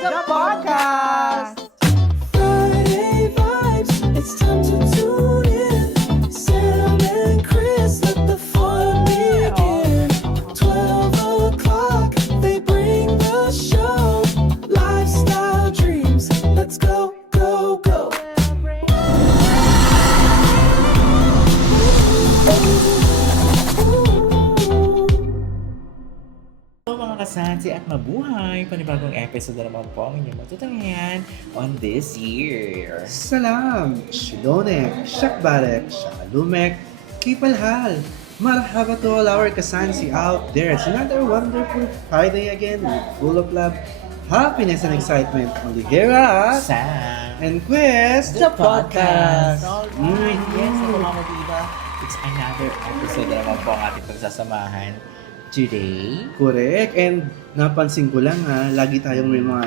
the podcast! Friday vibes, it's time to tune in. Sam and Chris, let the fun begin. 12 o'clock, they bring the show. Lifestyle dreams, let's go, go, go. Hello mga kasansi at mabuhay! Panibagong episode na naman po ang inyong matutungayan on this year. Salam, Shilonek, Shakbarek, Shakalumek, Kipalhal. Marhaba to all our kasansi out there. It's another wonderful Friday again, full of love, happiness, and excitement. Only here at Sam! and Quest, the podcast. Alright, yes, ako mga diba? It's another episode na naman po ang ating pagsasamahan today. Correct. And napansin ko lang lagi tayong may mga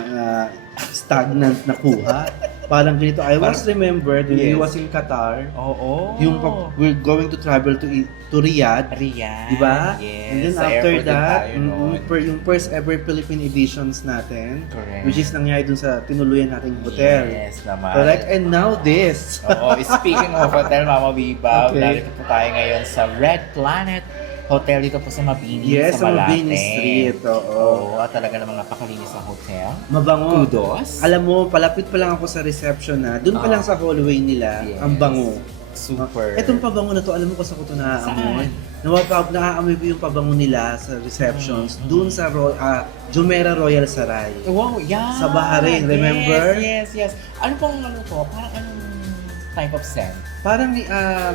stagnant na kuha. Parang ganito, I was remembered when we Yes. was in Qatar. Oo. Yung we're going to travel to Riyadh. Riyadh. Diba? Yes. And then Sa after airport din that, tayo noon. yung first ever Philippine editions natin, Correct. which is nangyari dun sa tinuluyan nating hotel. Yes naman. Correct? And now this. Oo, speaking of hotel, Mama Biba, Okay. narito po tayo ngayon sa Red Planet Hotel dito po sa Mabini, Yes, sa sa Malate. Mabini Street. Oo, at talaga namang napakalinis na hotel. Mabango. Kudos. Alam mo, palapit pa lang ako sa reception doon pa lang sa hallway nila, Yes. ang bango. Super. Etong pabango na to, alam mo kung saan ko ito naaamoy? Saan? Naaamoy ko yung pabango nila sa receptions, doon sa Jumeirah Royal Saray. Wow, yeah. Sa Bahrain, remember? Yes. Ano pong ano to? Parang anong type of scent? Parang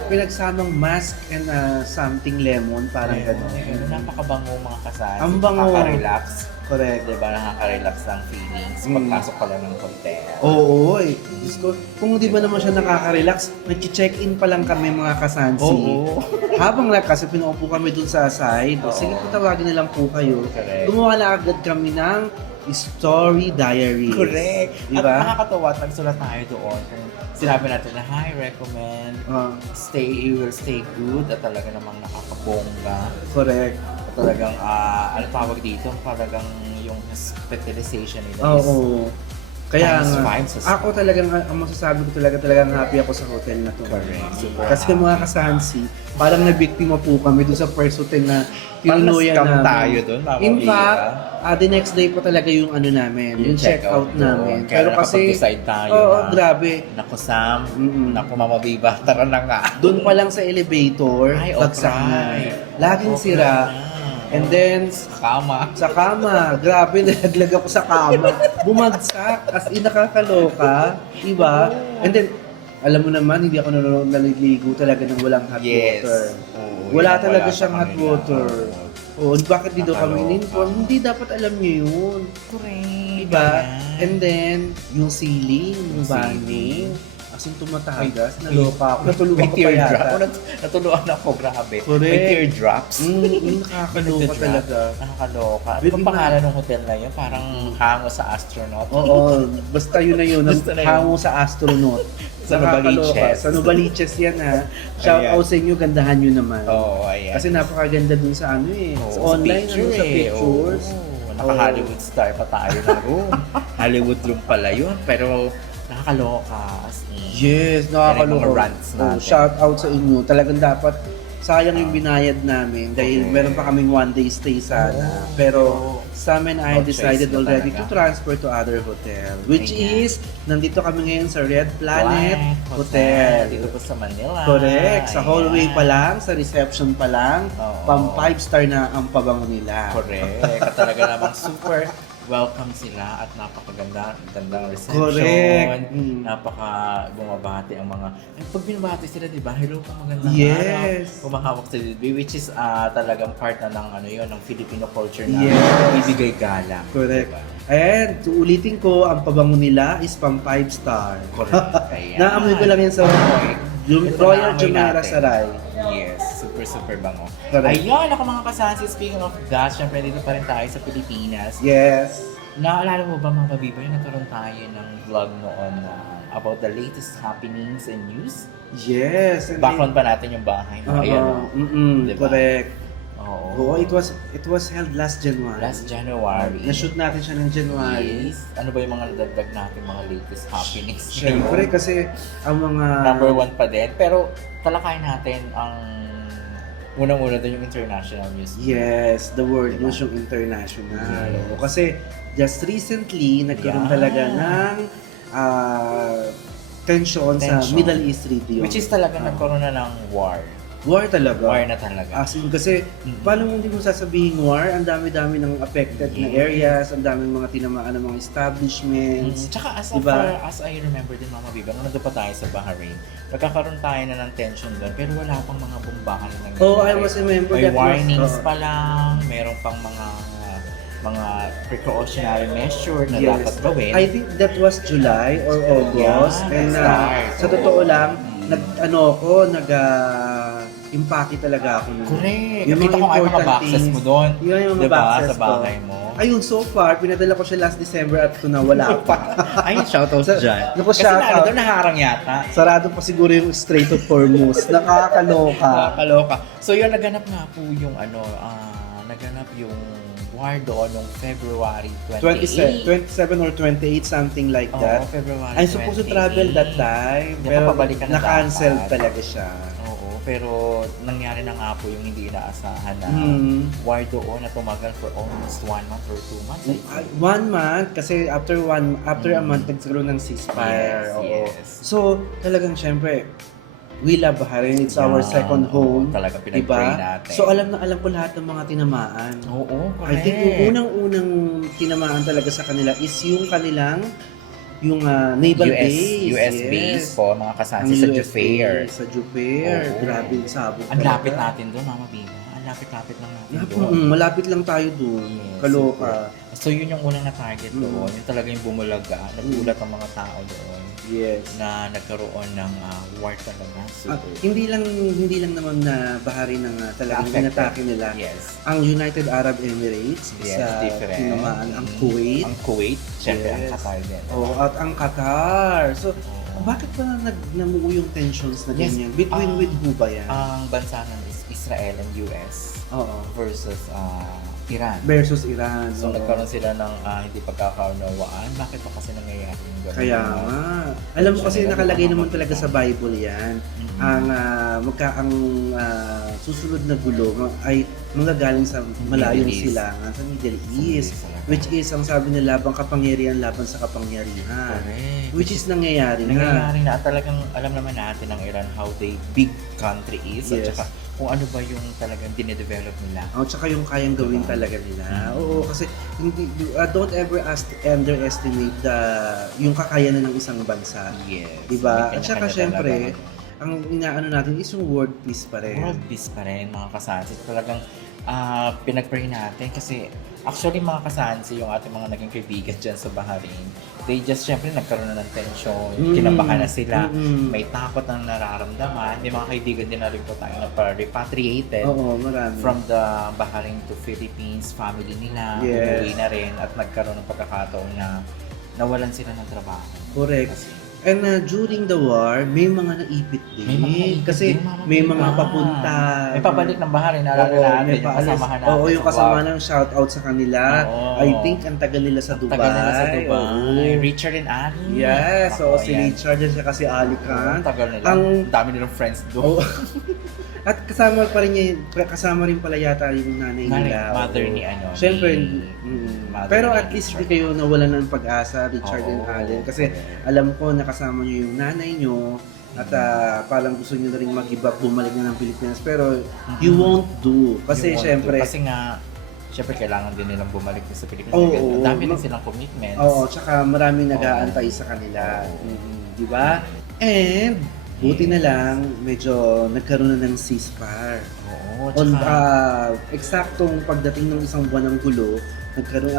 pinagsamang mask and something lemon, parang gano'n. Napakabango mga kasal. Ang bango. Nakaka-relax. Correct. Diba? Nakaka-relax ng feelings pagpasok pa lang ng hotel. Oo, Diyos ko, kung di ba naman siya nakaka-relax, nag-check-in pa lang kami mga kasansi. Oo. Habang kasi pinaupo kami dun sa side, sige po tawagin na lang po kayo. Correct. Gumawa na agad kami ng story diary. Correct. Diba? At nakakatawa at nagsulat tayo doon. Kung sinabi natin na, hi, recommend, you will stay good, at talaga namang nakakabongga. Correct. At talagang, ano tawag dito? Talagang yung hospitalization nila Oo. Kaya times nga, five sa ako talagang, ang masasabi ko talagang happy ako sa hotel na to. Correct. Super Kasi mga kasansi, parang nabiktima po kami doon sa first hotel na tinuluyan na-scam namin. tayo doon, Mama In Mia. fact, the next day pa talaga yung ano namin, yung check-out namin. Kaya Pero kasi, nakapag-decide tayo oo, na, grabe. Naku Sam, Mm-mm. naku Mama Biba, tara na nga. Doon pa lang sa elevator, Ay, bagsak na. alright. Laging Okay sira. na. And then, Kama. sa kama, grabe, nalaglag ako sa kama. Bumagsak, as in nakakaloka. Diba? And then, alam mo naman, hindi ako naliligo talaga ng walang hot Yes. water. Oo, Wala yun, talaga wala siyang sa hot kanila. water. O, bakit di daw kami Nakaloka. in-inform? Hindi dapat alam niyo yun. Correct. Diba? Ayan. And then, yung ceiling, yung Yung baning, as in tumatagas, May- naloka ako. Natulog May ako pa teardrop. yata. Ako, natuluan ako, grabe. Correct. May teardrops. Nakakaloka Nagda-drop. talaga. Nakakaloka. Ano Baby, bang pangalan ng hotel na yun? Parang hango sa astronaut. Oo, basta yun na yun. Basta na yun. Hango sa astronaut. Sa Nakakaloka. Novaliches. Sa Novaliches yan Shout Ayan. out sa inyo, gandahan nyo naman. Oo, ayan. Kasi napakaganda dun sa ano Oo, sa online, picture sa pictures. Oo, naka-Hollywood star pa tayo na room. Hollywood room pala yun. Pero nakakaloka. As in. Yes, Yan yung nakakaloka. mga rants natin. Shout out sa inyo. Talagang dapat sayang yung binayad namin dahil Okay. meron pa kaming one day stay sana. Oo. Pero Sam and I No choice decided na already talaga. to transfer to other hotel. Which Ayan. is, nandito kami ngayon sa Red Planet Hotel. Dito po sa Manila. Correct. Sa hallway Ayan. pa lang, sa reception pa lang, Oo. pang 5-star na ang pabango nila. Correct. At talaga namang super welcome sila at gandang reception. Correct. Napaka bumabati ang mga... Pag binabati sila, di ba? Hello po, magandang Yes. araw. Kumahawak sila, which is talagang part na ng ano yun, ng Filipino culture na Yes. ibigay galang. Correct. Diba? And, ulitin ko, ang pabango nila is pang 5-star. Correct. Ayan. Naamoy ko lang yan sa Ito Royal naamoy Jumeirah natin. Saray. Yes, super bango. Correct. Ayun, ako mga kasansi, speaking of that, syempre dito pa rin tayo sa Pilipinas. Yes. Naalala mo ba mga kabiba, yung nagkaroon tayo ng vlog noon about the latest happenings and news? Yes. And Background pa natin yung bahay. Oo. Ayan, oh. Diba? Correct. Oo. Oo, it was held last January. Last January. Na-shoot natin siya ng January. Yes. Ano ba yung mga nadagdag natin mga latest happenings? Siyempre, kasi ang mga... Number 1 pa din. Pero talakayin natin ang unang-una doon yung international news. Yes, the world Diba? news yung international. Yes. Oo, kasi just recently, nagkaroon talaga ng tension sa Tension. Middle East region. Which is talaga nagkaroon na ng war. War talaga. War na talaga. As in, kasi paano mo hindi mo sasabihin war? Ang dami-dami ng affected na areas, ang daming mga tinamaan ng mga establishments. Tsaka Diba? as I remember din, Mama Biba, nung nandun pa tayo sa Bahrain, nagkakaroon tayo na ng tension doon, pero wala pang mga bombahan na nangyayari. Oh, I was remember May that warnings was, pa lang, meron pang mga precautionary measure na yes. dapat gawin. I think that was July or August. Yeah, and start. sa totoo lang, impake talaga ako nun. Correct. Yung Nakita mga ko nga yung mga important boxes things. mo doon. Yun yung mga diba? boxes Sa bahay mo. Ayun, so far, pinadala ko siya last December at kung nawala pa. Ay, shoutout dyan. Naku, Kasi shoutout. doon naharang yata. Sarado pa siguro yung Strait of Hormuz. Nakakaloka. Nakakaloka. So yun, naganap nga po yung naganap yung war doon noong February 28. 27 or 28, something like that. Oo, February I'm supposed to travel that time, Di ba, pero pabalikan na na-cancel dapat. talaga siya. Oo, pero nangyari na nga po yung hindi inaasahan na war doon na tumagal for almost 1 month or 2 months. I think. 1 month, kasi after a month, nagkaroon ng ceasefire. Yes, Oo. yes. So, talagang syempre, we love Bahrain. It's our Yeah. second home. Talaga pinag-pray natin. So, alam ko lahat ng mga tinamaan. Oo, correct. I think yung unang-unang tinamaan talaga sa kanila is yung kanilang naval base. US Yes. base po, mga kasansi Ang sa US Jufair. base, Sa Jufair. Oo. Grabe yung sabog. Ang talaga. lapit natin doon, Mama Biba. Ang lapit-lapit lang natin doon. Malapit lang tayo doon. Yes, Kaloka. So yun yung unang na-target doon. Yung talaga yung bumulaga. Nagulat ang mga tao doon Yes. na nagkaroon ng war talaga. At Super. hindi lang naman na Bahrain ng talagang Affected. inatake nila. Yes. Ang United Arab Emirates, Yes, sa different. tinamaan ang Kuwait. Ang Kuwait, syempre ang Yes. Qatar din. At ang Qatar. So, Oo. bakit ba namuo yung tensions na Yes. ganyan? Between with who ba yan? Ang bansa ng Israel and US Oo. versus Iran. Versus Iran. So oo. nagkaroon sila ng hindi pagkakaunawaan. Bakit ba kasi nangyayari yung gano'n? Kaya nga. Alam mo kasi nakalagay naman talaga sa Bible yan. Ang susunod na gulo ay manggagaling sa malayong Middle East. silangan sa Middle East. Middle East. Which is, ang sabi nila, labang kapangyarihan laban sa kapangyarihan. Correct. Which is nangyayari na. Nangyayari na at talagang alam naman natin ng Iran how they big country is Yes. at saka kung ano ba yung talagang dinedevelop nila. Tsaka yung kayang gawin talaga nila. Oo, kasi don't ever underestimate yung kakayanan ng isang bansa. Yes. Diba? May At saka kanya-kanya syempre, talaga. ang inaano natin is yung world peace pa rin. World peace pa rin, mga kasansi. Talagang pinag-pray natin kasi actually mga kasansi, yung ating mga naging kaibigan dyan sa Bahrain, they just syempre nagkaroon na ng tension, kinabahan na sila, may takot na nararamdaman. May mga kaibigan din na rin po tayo na repatriated Oo, marami. from the Bahrain to Philippines, family nila, Yes. umuwi na rin at nagkaroon ng pagkakataon na nawalan sila ng trabaho. Correct. Kasi, And during the war, may mga naipit din. May mga naipit Kasi din, Mama may Biba. mga papunta. may pabalik ng Bahrain, naalala Oo, natin, may yung paalis. kasamahan natin. Oo, yung sa kasama vlog. ng shoutout sa kanila. Oo. I think ang tagal nila sa Dubai. Tagal nila sa Dubai. Oo. Richard and Ali. Yes, Ako, so si ayan. Richard at saka si Ali Khan. Tagal nila. Ang- dami nilang friends doon. Oo. At kasama rin pala yata yung nanay nila. Mother Oo. ni ano. Siyempre, mother pero ni at least Richard. di kayo nawalan ng pag-asa, Richard and Oo. Allen. Kasi Correct. alam ko nakasama niyo yung nanay niyo at parang gusto niyo na rin mag-give up, bumalik na ng Pilipinas. Pero you won't do. Kasi Yung syempre, Kasi nga, syempre kailangan din nilang bumalik sa Pilipinas. Oo. Ang dami din silang commitments. oo, tsaka maraming nag-aantay sa kanila. Di ba? And, buti na lang, medyo nagkaroon na ng ceasefire. Oo. On Tsaka, eksaktong pagdating ng isang buwan ng gulo, nagkaroon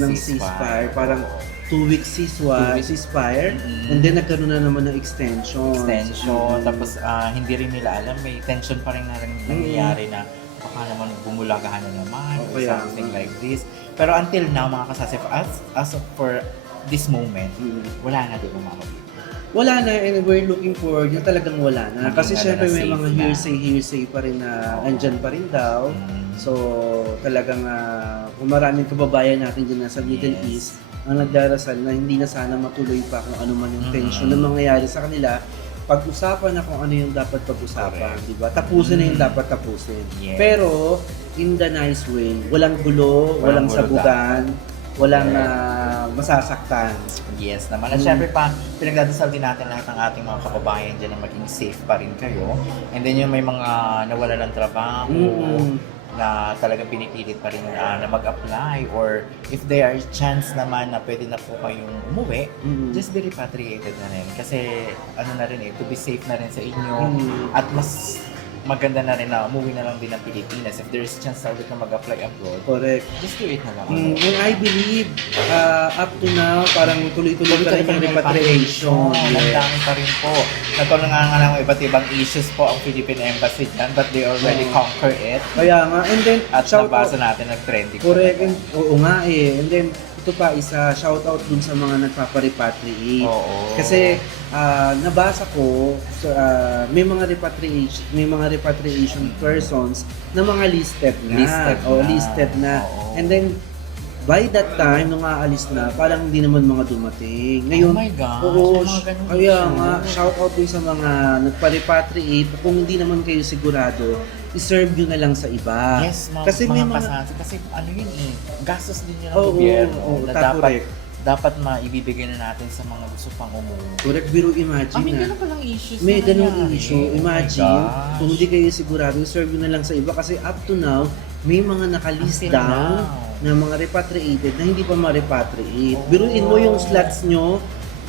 ng ceasefire, parang 2 weeks ceasefire, and then nagkaroon na naman ng extension. Tapos hindi rin nila alam, may tension pa rin na nangyayari na baka naman bumulagahan na naman or kaya something nga. like this. Pero until now, mga kasasif, as of for this moment, wala na din mga kabibig. Wala na, and we're looking for yung talagang wala na. Maging Kasi ano syempre na, may safe mga na. hearsay pa rin na andyan pa rin daw. So, talagang kung maraming kababayan natin dyan sa Middle East, ang nagdarasal na hindi na sana matuloy pa kung ano man yung tension na mangyayari sa kanila, pag-usapan na kung ano yung dapat pag-usapan, di ba? Tapusin na yung dapat tapusin. Yes. Pero, in the nice way, walang gulo, walang gulo sabugan, walang masasaktan. Yes naman. At syempre pa, pinagdadasal din natin lahat ng ating mga kababayan dyan na maging safe pa rin kayo. And then yung may mga nawala ng trabaho, na talagang pinipilit pa rin na mag-apply, or if there are chance naman na pwede na po kayong umuwi, just be repatriated na rin. Kasi ano na rin to be safe na rin sa inyo, at mas maganda na rin na umuwi na lang din ng Pilipinas. If there is chance na ulit na mag-apply abroad, Correct. just do it na lang. And I believe, up to now, parang tuloy-tuloy pa rin yung repatriation. Ang dami pa rin po. Nagkaroon nga ng iba't ibang issues po ang Philippine Embassy dyan, but they already conquer it. Kaya nga, and then, At nabasa natin nag-trending. correct, oo nga eh. And then, ito pa, shout out dun sa mga nagpapa-repatriate. Oo. Kasi, nabasa ko, may mga repatriation persons na mga listed na. Listed na. Oo. And then, by that time, nung aalis na, parang hindi naman mga dumating. Ngayon, Oh my gosh, oo, yung mga ganun kaya issue. nga, shout out din sa mga nagpa-repatriate. Kung hindi naman kayo sigurado, i-serve nyo na lang sa iba. Yes, kasi may mga kasansi. Kasi ano yun gastos din yun ng Oo, gobyerno oo, na correct. dapat maibibigay na natin sa mga gusto pang umuwi. correct, pero imagine May na. ganun palang issues May na ganung nangyari. issue. Oh my Imagine, gosh. kung hindi kayo sigurado, serve nyo na lang sa iba. Kasi up to now, may mga nakalist Until down now. na mga repatriated na hindi pa ma-repatriate. Oo. Biruin mo yung slots nyo,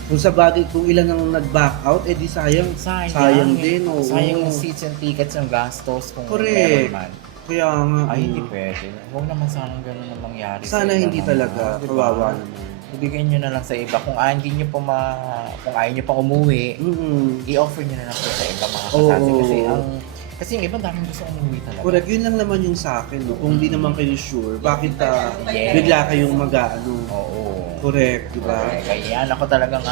kung sa bagay, kung ilan ang nag-back out, edi sayang din. Oo. Sayang yung seats and tickets, yung gastos kung Correct. meron man. Kaya nga, Ay, hindi pwede. Huwag naman sanang ganun ang mangyari. sa sana iba hindi naman, talaga. di ba? Kawawa naman. Ibigay nyo na lang sa iba. Kung hindi nyo pa kung ayaw nyo pang umuwi, i-offer nyo na lang po sa iba mga kasansi. Oo. Kasi yung iba daming gusto umuwi talaga. Correct, yun lang naman yung sa akin. No? Kung di naman kayo sure, bakit Yes. bigla kayong mag-ano? Oo. Correct, di ba? Kaya yan, ako talagang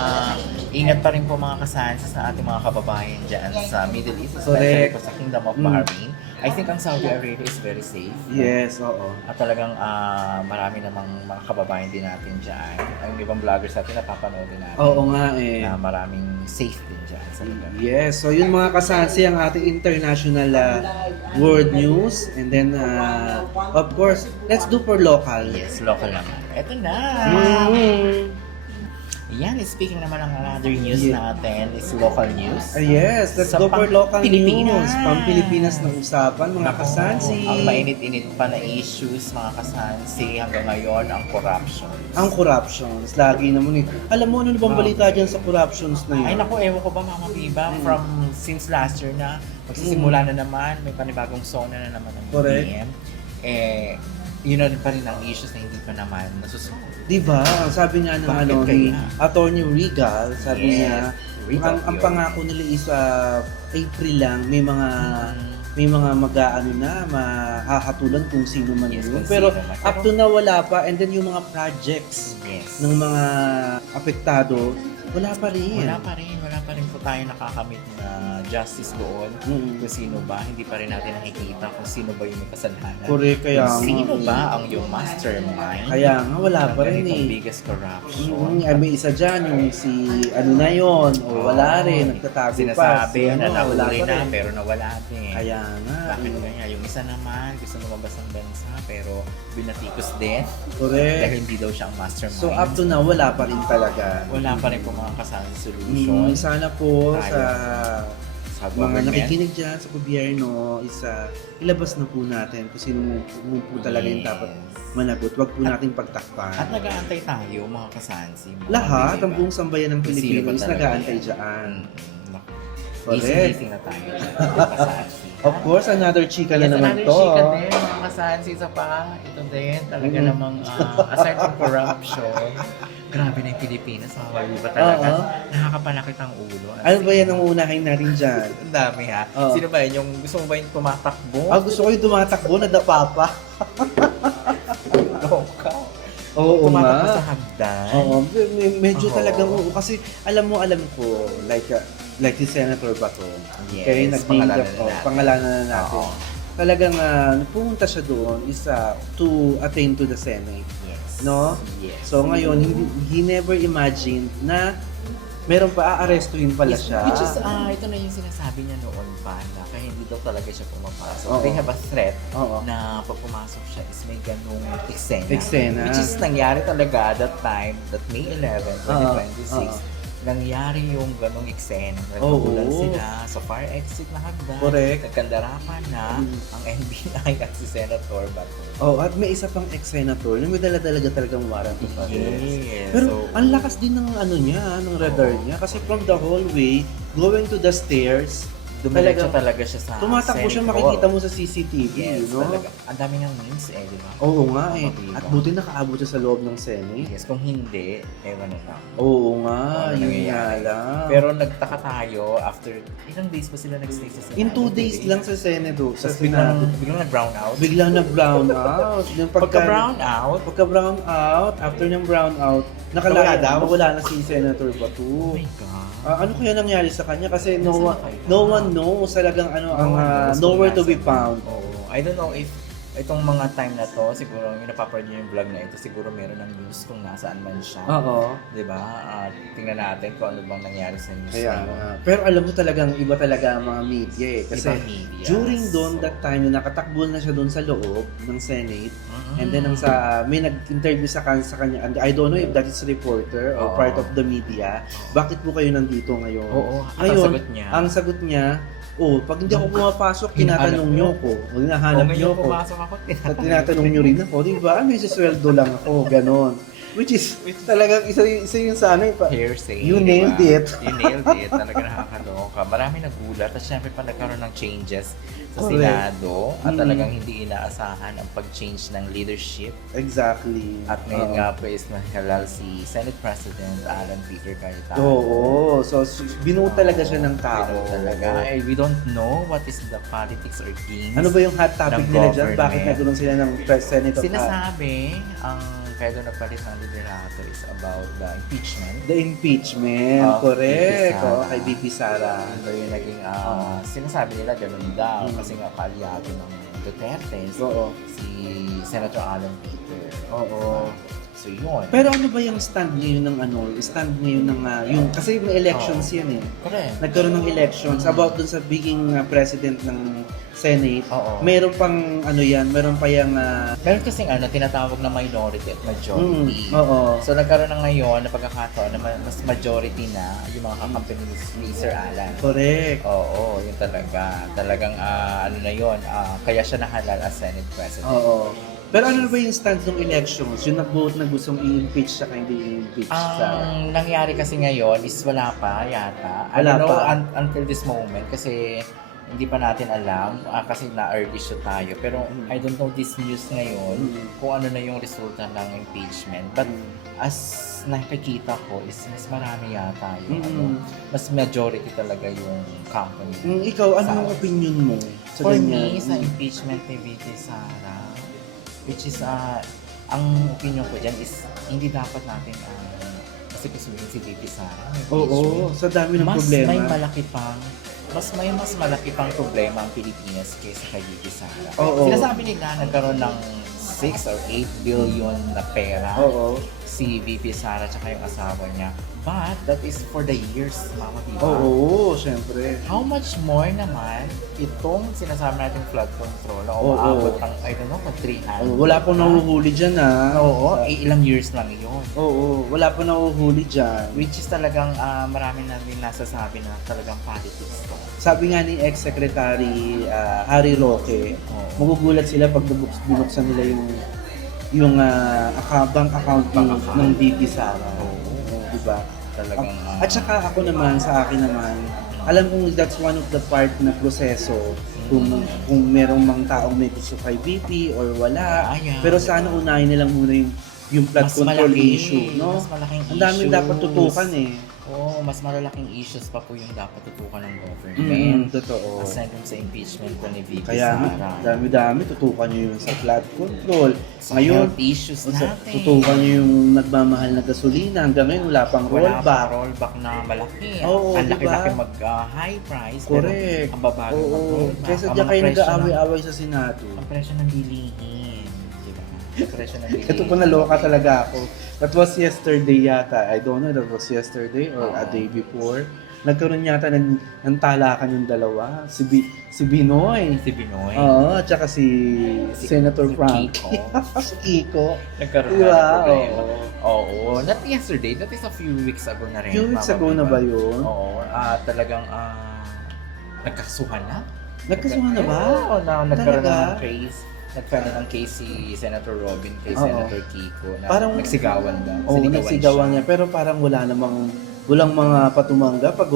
ingat pa rin po mga kasansi sa ating mga kababayan dyan sa Middle East, especially Correct. po sa Kingdom of Bahrain. I think ang Saudi Arabia is very safe. Yes, oo. At talagang marami namang mga kababayan din natin dyan. Ang ibang vloggers natin napapanood din natin. Oo nga eh. Na maraming safe din dyan sa lugar. Yes, so yun mga kasansi ang ating international world news. And then, of course, let's do for local. Yes, local naman. Eto na! Yan, speaking naman ng another news natin is local news. Yes, let's Sa go for local Pilipinas. news. Pang-Pilipinas na usapan, mga kasansi. Ang mainit-init pa na issues, mga kasansi, hanggang ngayon, ang corruption. Ang corruptions, lagi naman eh. Alam mo, ano na bang balita dyan sa corruptions na yun? Ay naku, ewan ko ba Mama Viva, since last year na, magsisimula na naman, may panibagong zona na naman ng Correct. BBM. Yun na rin pa rin ang issues na hindi pa naman nasusunod. Diba? Sabi nga ng Bakit ni kaya? Attorney Regal, sabi Yes, niya, Regal ang yun. pangako nila is April lang, may mga mag-aano na, mahahatulan kung sino man Yes, yun. kung Pero sino man. up to now wala pa, and then yung mga projects Yes. ng mga apektado, wala pa rin. Wala pa rin po tayo nakakamit na justice doon. Kung sino ba, hindi pa rin natin nakikita kung sino ba yung may kasalanan. Correct, kaya Kung sino nga. ba ang yung mastermind. Kaya nga, wala ng pa rin ganitong eh. biggest corruption. Ay, may isa dyan, yung si ano na yon o wala rin, nagtatago pa. Sinasabi na Ano, wala nahuli pa na rin. pero nawala din. Kaya nga. Bakit eh. kaya? Yung isa naman, gusto lumabas ng bansa pero binatikos din Correct. dahil hindi daw siya ang mastermind. So up to now, wala pa rin talaga. wala pa rin po mga kasali solution. Sana po Tayo. sa Sa mga government. nakikinig dyan sa gobyerno is ilabas na po natin kung sino mo po talaga yung Yes. dapat managot. Huwag po natin pagtakpan. At nag-aantay tayo mga kasansi. mga Lahat, diba? ang buong sambayan ng Kung sino ba Pilipino is talaga nag-aantay yan? dyan. Naku. Correct. Easy-easy na tayo. mga kasansi. Of course, another chika na Yes, naman another to. chika din, mga kasansi sa pa. Ito din, talaga namang aside from corruption, grabe na yung Pilipinas, mga ba talaga? Oo. Nakakapanakit ang ulo. Ano ba yan ang unahin natin dyan? Ang dami ha. Oo. Sino ba yun? Yung gusto mo ba yung tumatakbo? Gusto ko yung tumatakbo, nadapa pa. Loka. Oo Tumatakbo nga. sa hagdan. Oo, medyo Oo. talagang oo. Kasi alam ko, like si Senator Bato. Yes, Kaya nag-name pangalanan drop, na natin. pangalanan na natin. Oo. talagang pumunta siya doon is to attain to the Senate. Yes. No? Yes. So ngayon, he never imagined na meron pa aarestuhin pala Yes, siya. Which is, ito na yung sinasabi niya noon pa na kaya hindi daw talaga siya pumapasok. Oo. They have a threat Oo. na pag pumasok siya is may ganung eksena. Eksena. Which is nangyari talaga that time, that May 11, 2026. Oo. Nangyari yung ganung eksena. Oo. Nagkagulan sila sa fire exit na hagdan. Correct. Nagkandarapan na ang NBI at si Senator Bato. Oh, at may isa pang ex-senator na may dala-dala talagang warrant of arrest. Yes. Pero So, ang lakas din ng ano niya, ng radar niya. Kasi from the hallway, going to the stairs, dumiretso talaga siya sa tumatakbo siya, Senate makikita hall. mo sa CCTV, Yes, no? talaga. Ang dami ng memes di ba? Oo nga eh. Diba? At buti nakaabot siya sa loob ng Senate. Yes, kung hindi, ewan na lang. Oo nga, Ano yun nga nangyayari. lang. Pero nagtaka tayo after, ilang days pa sila nag-stay sa Senado? In 2 days lang sa Senate, sa Tapos Senado. biglang nag-brown out. Biglang na-brown out. Yung Pagka-brown out, Pagka-brown out, after ng brown out, Nawala daw. wala na si Senator oh Bato. my God. Ano kaya nangyari sa kanya? Kasi Nasaan no kaya? one knows talagang No one knows nowhere to kung be found. Oo. I don't know if itong mga time na to, siguro yung napapanood niyo yung vlog na ito, siguro meron ng news kung nasaan man siya. Oo. Di ba? Tingnan natin kung ano bang nangyari sa news. Kaya ngayon. nga. Pero alam mo talagang iba talaga ang mga media eh. Kasi Ibang media. during doon, So, that time, yung nakatakbo na siya doon sa loob ng Senate, mm-mm. and then may nag-interview sa kanya, and I don't know if that is reporter or Oo. part of the media, bakit po kayo nandito ngayon? Oo. At ang Ngayon, sagot niya, ang sagot niya, pag hindi ako pumapasok, tinatanong niyo ako. O hinahanap niyo ako. pumasok ako, At tinatanong niyo rin ako, di ba? May sisweldo lang ako, ganon. Which is talagang isa yung sa ano, hearsay. You di nailed ba? it. You nailed it. Talaga nakakaloka. Marami nagulat. At syempre pa nagkaroon ng changes sa Correct. Senado. At Mm. talagang hindi inaasahan ang pag-change ng leadership. Exactly. At ngayon Oo. nga po is nahalal si Senate President Alan Peter Cayetano. Oo. So, binuo talaga siya ng tao. Binuo talaga. We don't know what is the politics or games. Ano ba yung hot topic ng nila dyan? government. Bakit nagkaroon sila ng Senate of Sinasabi, ang kaya doon nagpalit ng liderato is about the impeachment. The impeachment. Of Correct. VP Sara. Oo, kay VP Sara. Ano yung naging, sinasabi nila ganun daw kasi nga kaalyado ng Duterte Oo. si Senator Alan Peter. Oo. So yun. Pero ano ba yung stand ngayon ng stand ngayon ng yung kasi may elections yan eh. Correct. Nagkaroon ng elections about dun sa being president ng Senate. Oo. Meron pang meron pa yung Meron kasing tinatawag na minority at majority. oo. So nagkaroon na ngayon na pagkakataon na mas majority na yung mga kakampi ni Sir Alan. Correct. Oo, yun talaga. Talagang ano na yun, kaya siya nahalal as Senate President. Oo. Pero ano ba yung stand ng elections? Yung nag-vote na gustong i-impeach siya hindi i-impeach sa... Ang nangyari kasi ngayon is wala pa yata. I Wala don't know pa. until this moment kasi hindi pa natin alam kasi na-early show tayo. Pero I don't know this news ngayon kung ano na yung resulta ng impeachment. But as nakikita ko is mas marami yata yung mas majority talaga yung company. Ikaw, ano yung opinion mo sa For ganyan? me, sa impeachment ni VP Sara, which is, ang opinion ko dyan is, hindi dapat natin kasi kusuhin si VP Sara. Oo, sa dami ng problema. Mas malaki pang problema ang Pilipinas kaysa kay VP Sara. Oo. Sinasabi nila nagkaroon ng 6 or 8 billion na pera Oo. si VP Sara tsaka yung asawa niya. But that is for the years, mama, diba? Oo, syempre. How much more naman itong sinasabi natin flood control na Oo. umaabot ng, I don't know, 300. Wala pong nahuhuli dyan Oo, ilang years lang yun. Oo, wala pong nahuhuli dyan. Which is talagang marami na rin nasasabi na talagang politics to. Sabi nga ni ex-secretary Harry Roque, Oo. magugulat sila pag binuksan nila yung bank account ng VP Sara. Oo. Diba? Talagang, At saka ako naman, sa akin naman, alam kong that's one of the part na proseso kung merong mga taong may gusto kay VP or wala. Ayan. Pero sana unahin nilang muna yung flood Mas control malaki, issue, no? mas malaking Ang daming issues. dapat tutukan eh. Oo, mas malalaking issues pa po yung dapat tutukan ng government. Totoo. Aside dun sa impeachment po ni VP Kaya Sara. dami-dami, tutukan nyo yung sa flood control. Sa Ngayon, health issues natin. tutukan nyo yung nagmamahal na gasolina. Hanggang ngayon, wala pang Wala rollback. pa rollback na malaki. Oo, Ang diba? laki-laki mag-high price. Correct. Pero ang babago Oo. mag-rollback. Kesa Ang diyan mga kayo presyo ng- nag-aaway-aaway sa Senado. Ang presyo ng bilihin. Diba? Ang presyo ng bilihin. Ito po naloka talaga ako. That was yesterday yata. I don't know, that was yesterday or a day before. Nagkaroon yata ng talakan yung dalawa. Si Binoy. Si Binoy. Oo, at saka si Senator si Frank. Kiko. Si Kiko. Nagkaroon Diba? na ng problema. Oo. Oo. Not yesterday. That is a few weeks ago na rin. Few weeks Mama ago na Biba. ba yun? Oo. Talagang nagkasuhan na. Nagkasuhan na ba? Oo. Nagkaroon Talaga? ng case. Nag-file ng case si Senator Robin kay Oo. Senator Kiko na Parang- nagsigawan daw. Oo, Sinigawan nagsigawan siya. niya. Pero parang walang mga patumangga pag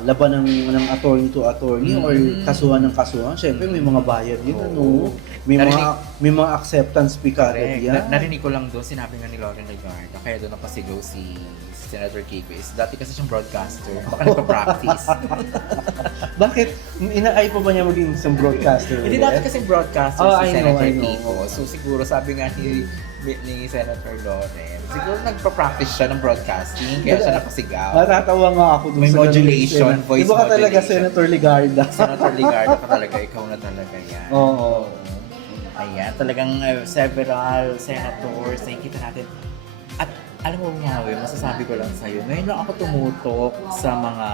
laban ng attorney to attorney or kasuhan ng kasuhan. Siyempre may mga bayad yun, Oo. May mga acceptance fee kagad Correct. yan. Narinig ko lang doon, sinabi nga ni Lauren Legarda, kaya doon napasigaw si Senator Kiko is dati kasi siyang broadcaster, baka nagpa-practice. Bakit? Inaay pa ba niya maging isang broadcaster? Hindi dati kasi broadcaster Oh, si I know, Senator I know. Kiko. So siguro sabi nga ni Senator Lauren, siguro nagpa-practice siya ng broadcasting, kaya siya napasigaw. Natatawa nga ako dun May sa modulation, ganun. voice Iba ka talaga, modulation. Senator Ligarda. Senator Legarda ka talaga, ikaw na talaga yan. Oo. Ayan, talagang several senators, nakikita natin. At alam mo nga, masasabi ko lang sa'yo, ngayon lang ako tumutok sa mga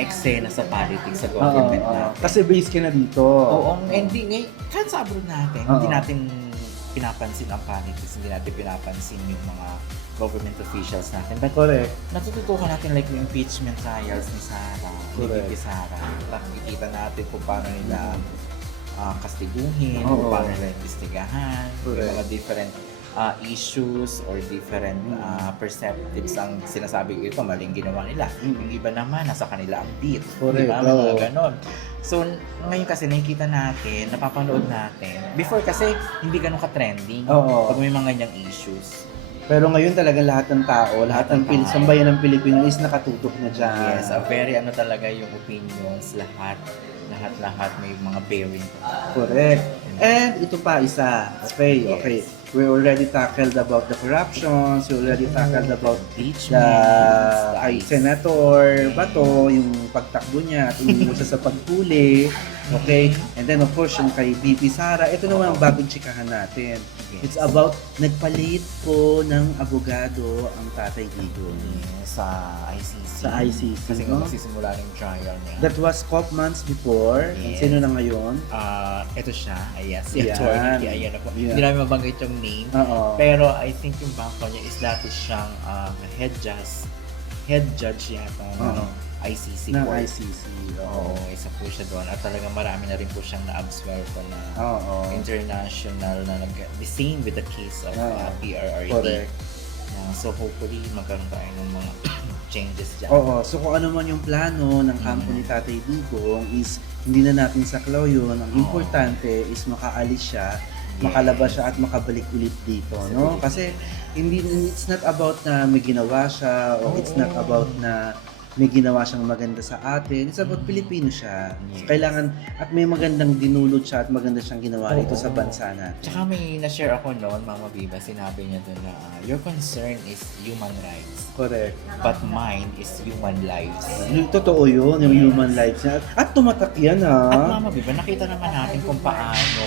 eksena sa politics sa government natin. Kasi base ka na dito. Oo, hindi, ngayon, kahit sa abroad natin, Oo. hindi natin pinapansin ang politics, hindi natin pinapansin yung mga government officials natin. But Correct. natututukan natin like yung impeachment trials ni Sara, ni Correct. VP Sara. Nakikita natin kung paano nila kastiguhin, Oo. kung paano nila investigahan, yung Correct. mga different issues or different perceptives ang sinasabi ito, maling ginawa nila. Yung iba naman, nasa kanila ang beat. Correct, Diba? Mga oo. ganon. So, ngayon kasi nakikita natin, napapanood natin. Before kasi, hindi ganun ka-trending Oo. pag may mga ganyang issues. Pero ngayon talaga lahat ng tao, lahat ng sambayan ng Pilipino is nakatutok na dyan. Yes, a very talaga yung opinions, lahat may mga bearing. Correct. And ito pa isa. Okay, Yes. okay. We already tackled about the corruptions, we already tackled about Impeachment, kay Senator Bato, yung pagtakbo niya at umuwi siya sa pagpuli. Okay? And then of course, yung kay VP Sara, ito naman ang bagong chikahan natin. Yes. It's about nagpalit po ng abogado ang Tatay Digong sa ICC. sa ICC. Kasi no? nga magsisimula ng trial niya. That was couple months before. And Yes. sino na ngayon? Ito siya, ayan, si Yan. Attorney, ayan ako. Yeah. Hindi namin mabanggit yung name. Oo. Pero I think yung bangko niya is dati siyang head judge yata ng Oo. ICC ng court. ICC. Oo, isa po siya doon. At talagang marami na rin po siyang na-absuelto na Oo. international na the same with the case of Oo. PRRD. Correct. So hopefully magkaroon tayo ng mga changes dyan. Oo. So kung ano man yung plano ng kampo ni Tatay Digong is hindi na natin saklaw yun. Ang Oo. importante is makaalis siya, Yes. makalabas siya at makabalik ulit dito. No? Kasi it's not about na may ginawa siya o it's not Oo. about na may ginawa siyang maganda sa atin. It's about Pilipino siya. Yes. Kailangan, at may magandang dinulot siya at maganda siyang ginawa dito Oo. sa bansa natin. Tsaka may na-share ako noon, Mama Biba, sinabi niya doon na your concern is human rights, Correct. but mine is human lives. Yung totoo yun, yung human lives niya. At tumatak yan At ha. Mama Biba, nakita naman natin kung paano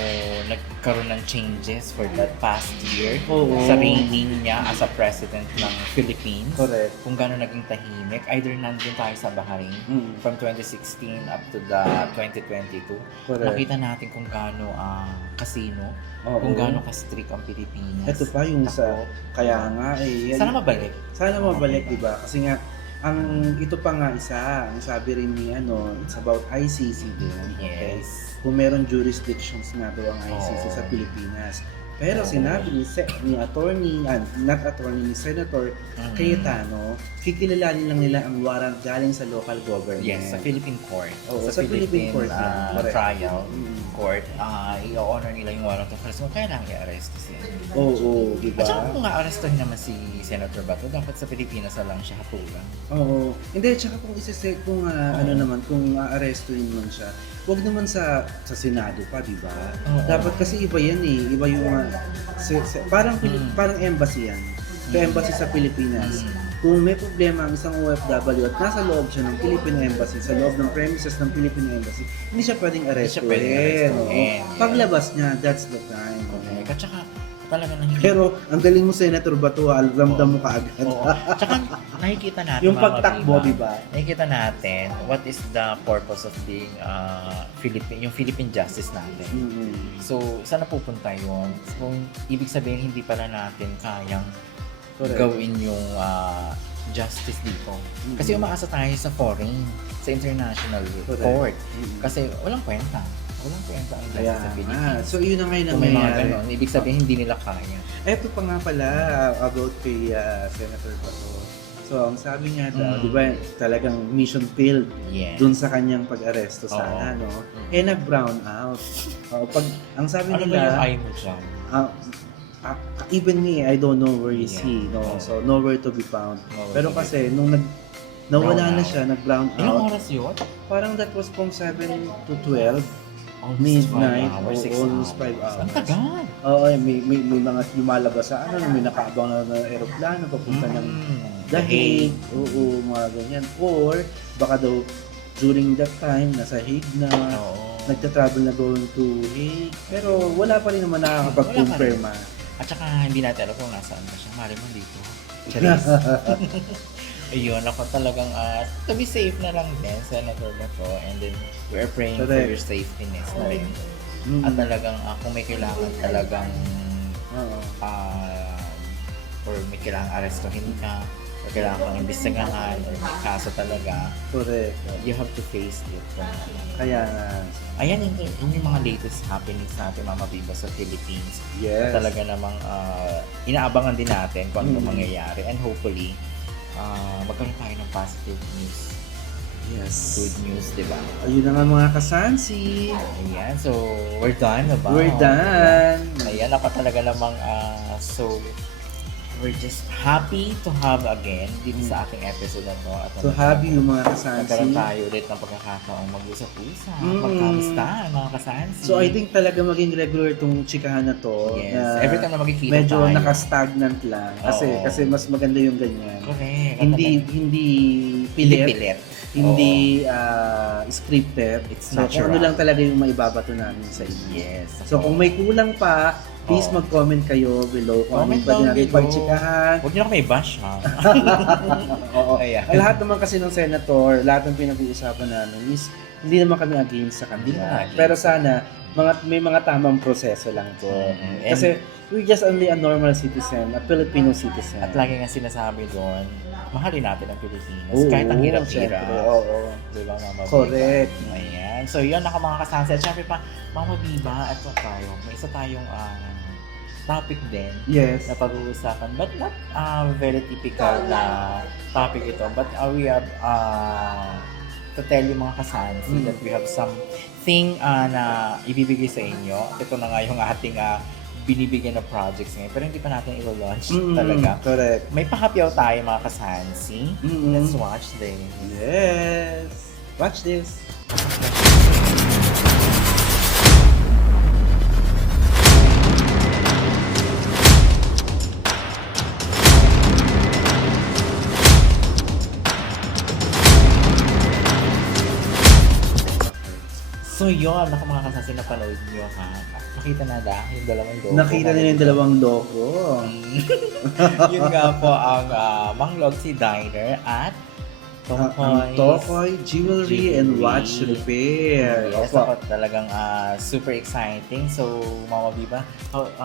nagkaroon ng changes for that past year Oo. sa reigning niya as a president ng Philippines. Correct. Kung gano'n naging tahimik, either nandun tayo sa Bahrain Mm. from 2016 up to the 2022. Correct. Nakita natin kung gaano casino, Oo. kung gaano ka-strict ang Pilipinas. Ito pa yung sa, kaya nga eh. yan- Sana mabalik. Sana mabalik, di ba? Kasi nga, ito pa nga isa, ang sabi rin ni it's about ICC din. Okay? Yes. Kung meron jurisdictions nga daw ang ICC Oo. sa Pilipinas, Pero sinabi ni attorney, not attorney, ni Senator Cayetano, kikilalanin lang nila ang warrant galing sa local government. Yes, sa Philippine Court. Oo, sa Philippine Court lang. Correct. Trial court, i-honor nila yung warrant of arrest mo, kaya lang i-arrest siya. Oo, di ba? At saka kung a-arrestuhin naman si Senator Bato, dapat sa Pilipinas na lang siya hatulan. Oo. Hindi, tsaka kung kung ano naman, kung aarestuhin man siya, huwag naman sa Senado pa, di ba? Oo. Dapat kasi iba yan eh. Iba yung parang embassy yan. Embassy sa Pilipinas. Kung may problema ang isang OFW at nasa loob siya ng Philippine Embassy, sa loob ng premises ng Philippine Embassy, hindi siya pwedeng arrestuhin. Paglabas niya, that's the time. Okay. At saka, talaga nang Pero ang galing mo, Senator Bato, ramdam mo kaagad. Oo. Tsaka nakikita natin Yung mga pagtakbo, Viva, di ba? Nakikita natin what is the purpose of being yung Philippine justice natin. Mm-hmm. So, saan napupunta yun? So, ibig sabihin, hindi pala natin kayang Correct. gawin yung justice dito. Kasi umaasa tayo sa foreign, sa international Correct. court. Mm-hmm. Kasi walang kwenta. Walang kwenta ang justice Kaya sa nga. Pilipinas. So, yun na ngayon ang Kung may mga nangyayari. ganon, ibig sabihin, hindi nila kaya. Eto pa nga pala about kay Senator Bato. So, ang sabi niya daw, di ba, talagang mission failed Yes. dun sa kanyang pag-aresto sana, no? Eh, nag-brown out. Ang sabi Ano ba yung nila, eye mo dyan? even me, I don't know where is he, no? Yeah. So, nowhere to be found. Nowhere Pero to be kasi, nung nawala Brown na out. siya, nag-brown Ilang out, oras yun? parang that was from 7 to 12. Almost Midnight, 5 hours, 6 almost hours. 5 hours. Ang tagal. Oo, may mga lumalabas sa may nakaabang na aeroplano papunta ng Dahig, oo, mga ganyan. Or, baka daw, during that time, nasa Hague na, Oo. nagta-travel na going to Hague. Pero wala pa rin naman nakakapag-confirma. At saka hindi natin alam kung nasaan na siya. Mali mo dito. Charis. Ayun, ako talagang to be safe na lang din, Senator Bato. And then, we are praying for Correct. your safetyness na rin. Mm. At talagang kung may kailangan talagang Oo. or may kailangan arestuhin ka, or kailangan kang imbestigahan, or may kaso talaga, Correct. you have to face it. Kaya nga. Ayan yung mga latest happenings natin, Mama Viva, sa Philippines. Yes. Talaga namang inaabangan din natin kung ano mangyayari. And hopefully, magkaroon tayo ng positive news. Yes. Good news, di ba? Ayun na nga mga kasansi. Ayan, so we're done na ba? We're done. Ayan, ako talaga namang so we're just happy to have again dito sa ating episode na to. At So happy yung mga kasansi. Nagkaroon tayo ulit ng pagkakataong mag-usap-usap, Mm. magkamusta ang mga kasansi. So I think talaga maging regular tong chikahan na to. Yes, na every time na magkikita medyo tayo. naka-stagnant lang. Oo. Kasi mas maganda yung ganyan. Correct. Hindi pilit. pilit. Hindi scripted. It's so, natural. kung ano lang talaga yung maibabato namin sa inyo. Yes. So, kung may kulang pa, please Oo. mag-comment kayo below kung ano Comment ba down natin below. pagtsikahan. Huwag niyo na kami bash, ha? Oo. Ayan. Ang lahat naman kasi ng senator, lahat ng pinag-uusapan namin is hindi naman kami against sa Hindi naman kanila. against. Pero sana, may mga tamang proseso lang po. Mm-mm. Kasi we're just only a normal citizen, a Filipino citizen. At lagi nga sinasabi doon, mahalin natin ang Pilipinas. Oo, kahit ang hirap-hirap. syempre, oo. Di ba, Mama Viva? Correct. Ayan. So, yun ako mga kasansi. At syempre pa, Mama Viva, at tayo, may isa tayong topic din Yes. na pag-uusapan. But not very typical na topic ito. But we have to tell you mga kasansi that we have something na ibibigay sa inyo. Ito na nga yung ating binibigyan na projects ngayon. Pero hindi pa natin i-launch talaga. Correct. May pahapyaw tayo mga kasansi. Mm-mm. Let's watch this. Yes. Watch this. So yun, ako mga kasansi, napanood nyo ha. Nakita na yung dalawang logo. Nakita nila yung dalawang logo. Yun nga po ang Manglog si Diner at Ang Tokoy Jewelry and Watch Repair. Yes, Opo. ako talagang super exciting. So, Mama Viva,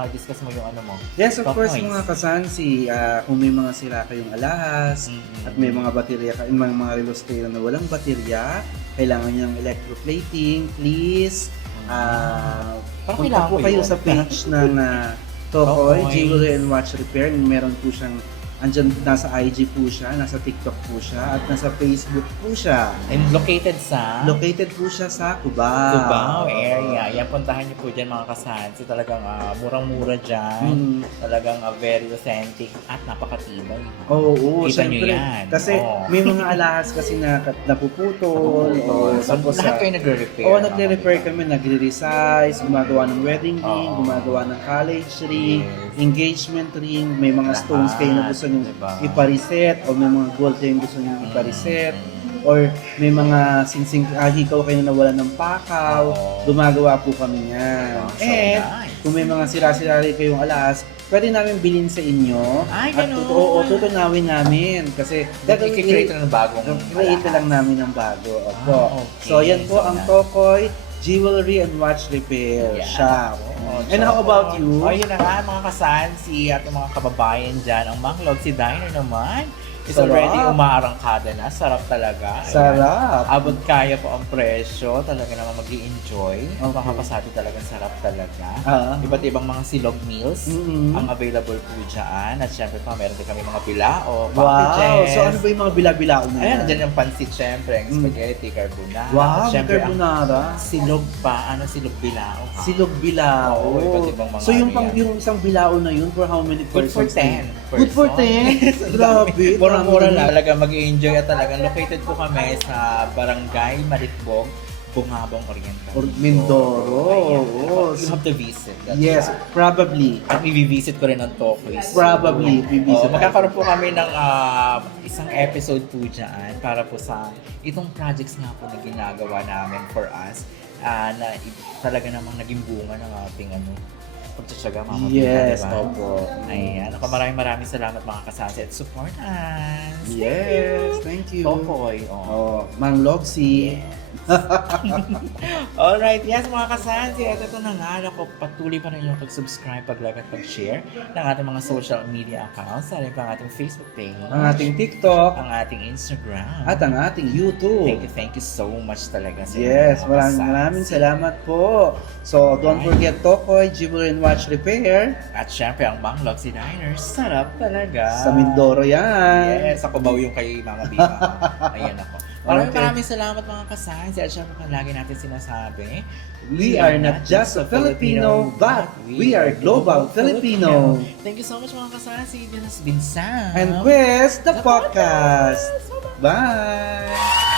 discuss mo yung ano mo. Yes, of course, Tokoys. mga kasansi, kung may mga sira kayong alahas, Mm-mm. at may mga baterya, mga relostero na walang baterya, kailangan niyang electroplating, please, Parang punta kailangan po ko kayo yun. sa page ng Tokoy, Tokoy. Jewelry and Watch Repair. Meron po siyang, andyan, nasa IG po siya, nasa TikTok po siya, at nasa Facebook po siya. And located sa Located po siya sa Cubao. Cubao area. Yan, puntahan niyo po dyan mga kasansi. Talagang murang-mura dyan. Talagang very authentic at napakatibay. Oo, Kita syempre. nyo yan. Kasi Oo. may mga alahas kasi na napuputol. So, tapos lahat kayo nagre-repair. Oo, nagre-repair kami, nagre-resize, gumagawa ng wedding ring, Oo. gumagawa ng college ring, Yes. engagement ring, may mga stones kayo na gusto nyo Diba? ipa-reset, o may mga gold kayo gusto nyo ipa-reset, or may mga sinsing hikaw kayo na nawala ng pakaw, Oo. gumagawa po kami niyan. Oh, so And nice. kung may mga sira-sira rin kayong alas, pwede namin bilhin sa inyo. Ay, at ganun. tutunawin namin. Kasi I-create na ng bagong create lang namin ng bago. Opo. okay. So, yan po So, ang na- Tokoy Jewelry and Watch Repair Yeah. Shop. Oh, And how about you? Oh, yun na nga, mga kasansi at mga kababayan dyan. Ang Manglog, si Diner naman is Sarap. already umaarangkada na. Sarap talaga. Ayan. Sarap. Abot kaya po ang presyo. Talaga naman mag-i-enjoy. Ang Okay. mga pasabi talagang sarap talaga. Ah. Iba't ibang mga silog meals Mm-mm. ang available po dyan. At syempre pa, meron din kami mga bilao, Wow. packages. So, ano ba yung mga bila-bilao na Ayan, yan? nandiyan yung pansit syempre, ang spaghetti, carbonara. Wow, may Syempre, ang carbonara. silog pa, silog bilao. ha? Silog bilao. Oo, iba't ibang mga So, yung, ano yan. yung isang bilao na yun, for how many Good for persons? 10. Good for 10? Grabe. Mura-mura Marami. lang. Talaga mag-i-enjoy at talagang located po kami sa Barangay Malitbog, Bungabong Oriental. Or Mindoro. Ayan. Oo. You have to visit. That's Yes, right. probably. At i-visit ko rin ang Tokoy. Probably, i-visit. Magkakaroon po kami ng isang episode po dyan para po sa itong projects nga po na ginagawa namin for us na talaga namang naging bunga ng ating pagtsatsaga mga kapatid, Yes, diba? opo. Ayan. Ako maraming salamat mga kasansi at support us. Yes, thank you. Tokoy. Oh, Oh. Mang Logsi. Alright, yes mga kasansi, at ito na nga, ako patuloy pa rin yung pag-subscribe, pag-like at pag-share ng ating mga social media accounts, sa ang ating Facebook page, Ang ating TikTok ang ating Instagram, at ang ating YouTube. Thank you so much talaga sa Yes, inyo, mga maraming kasansi. salamat po. So, don't forget Tokoy, Jewelry and Watch Repair. At syempre, ang Manglog si Diners, sarap talaga. Sa Mindoro yan. Yes, sa Cubao yung kay Mama Biba. Ayan ako. Okay. Maraming salamat mga kasansi. At syempre, kung lagi natin sinasabi, We are not just a Filipino, but we are global Filipino. Thank you so much mga kasansi. This has been Sam. And Quest, the podcast. Bye!